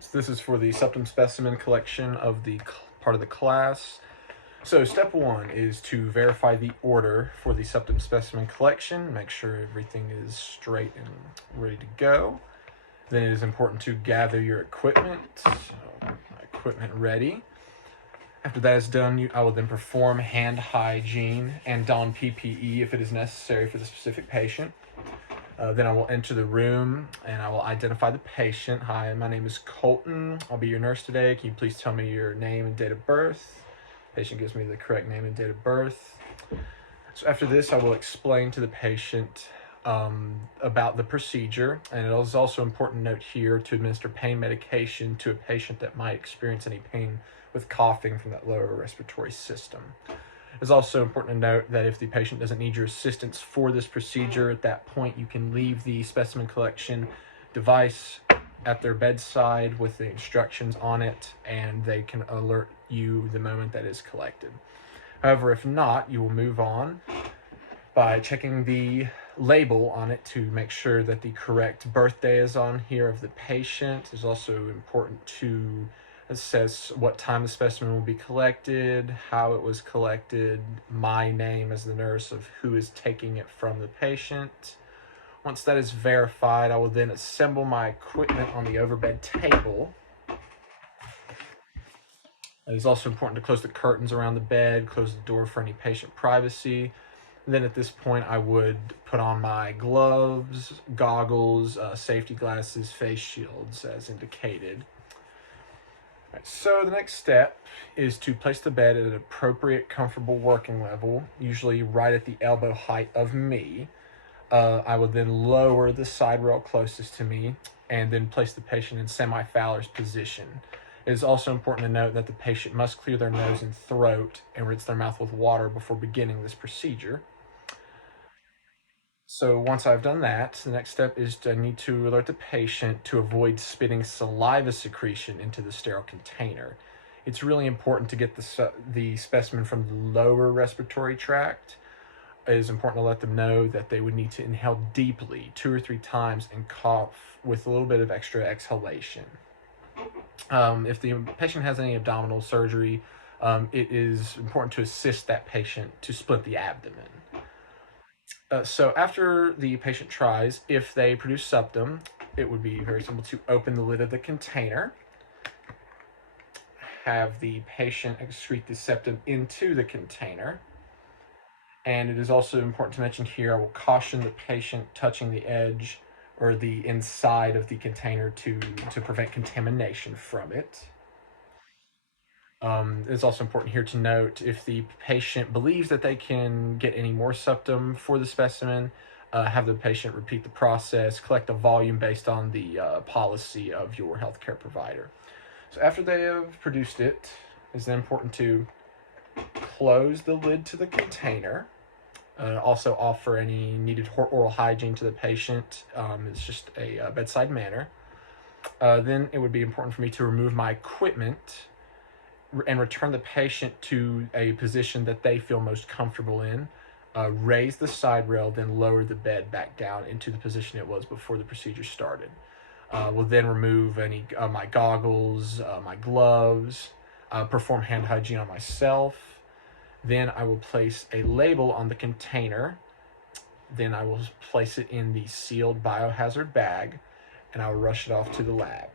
So this is for the Sputum specimen collection of the part of the class. So step one is to verify the order for the Sputum specimen collection. Make sure everything is straight and ready to go. Then it is important to gather your equipment. So my equipment ready. After that is done, I will then perform hand hygiene and don PPE if it is necessary for the specific patient. Then I will enter the room and I will identify the patient. Hi, my name is Colton. I'll be your nurse today. Can you please tell me your name and date of birth? Patient gives me the correct name and date of birth. So after this, I will explain to the patient about the procedure. And it is also important to note here to administer pain medication to a patient that might experience any pain with coughing from that lower respiratory system. It's also important to note that if the patient doesn't need your assistance for this procedure, at that point you can leave the specimen collection device at their bedside with the instructions on it, and they can alert you the moment that is collected. However, if not, you will move on by checking the label on it to make sure that the correct birthday is on here of the patient. It's also important to assess what time the specimen will be collected, how it was collected, my name as the nurse of who is taking it from the patient. Once that is verified, I will then assemble my equipment on the overbed table. It is also important to close the curtains around the bed, close the door for any patient privacy. Then at this point, I would put on my gloves, goggles, safety glasses, face shields as indicated. So the next step is to place the bed at an appropriate, comfortable working level, usually right at the elbow height of me. I will then lower the side rail closest to me and then place the patient in semi-Fowler's position. It is also important to note that the patient must clear their nose and throat and rinse their mouth with water before beginning this procedure. So once I've done that, the next step is I need to alert the patient to avoid spitting saliva secretion into the sterile container. It's really important to get the specimen from the lower respiratory tract. It is important to let them know that they would need to inhale deeply 2 or 3 times and cough with a little bit of extra exhalation. If the patient has any abdominal surgery, it is important to assist that patient to split the abdomen. So after the patient tries, if they produce septum, it would be very simple to open the lid of the container, have the patient excrete the septum into the container. And it is also important to mention here, I will caution the patient touching the edge or the inside of the container to prevent contamination from it. It's also important here to note if the patient believes that they can get any more septum for the specimen, have the patient repeat the process, collect a volume based on the policy of your healthcare provider. So after they have produced it, it's then important to close the lid to the container. Also offer any needed oral hygiene to the patient. It's just a bedside manner. Then it would be important for me to remove my equipment and return the patient to a position that they feel most comfortable in. Raise the side rail, then lower the bed back down into the position it was before the procedure started. We'll then remove any my goggles, my gloves, perform hand hygiene on myself. Then I will place a label on the container. Then I will place it in the sealed biohazard bag, and I will rush it off to the lab.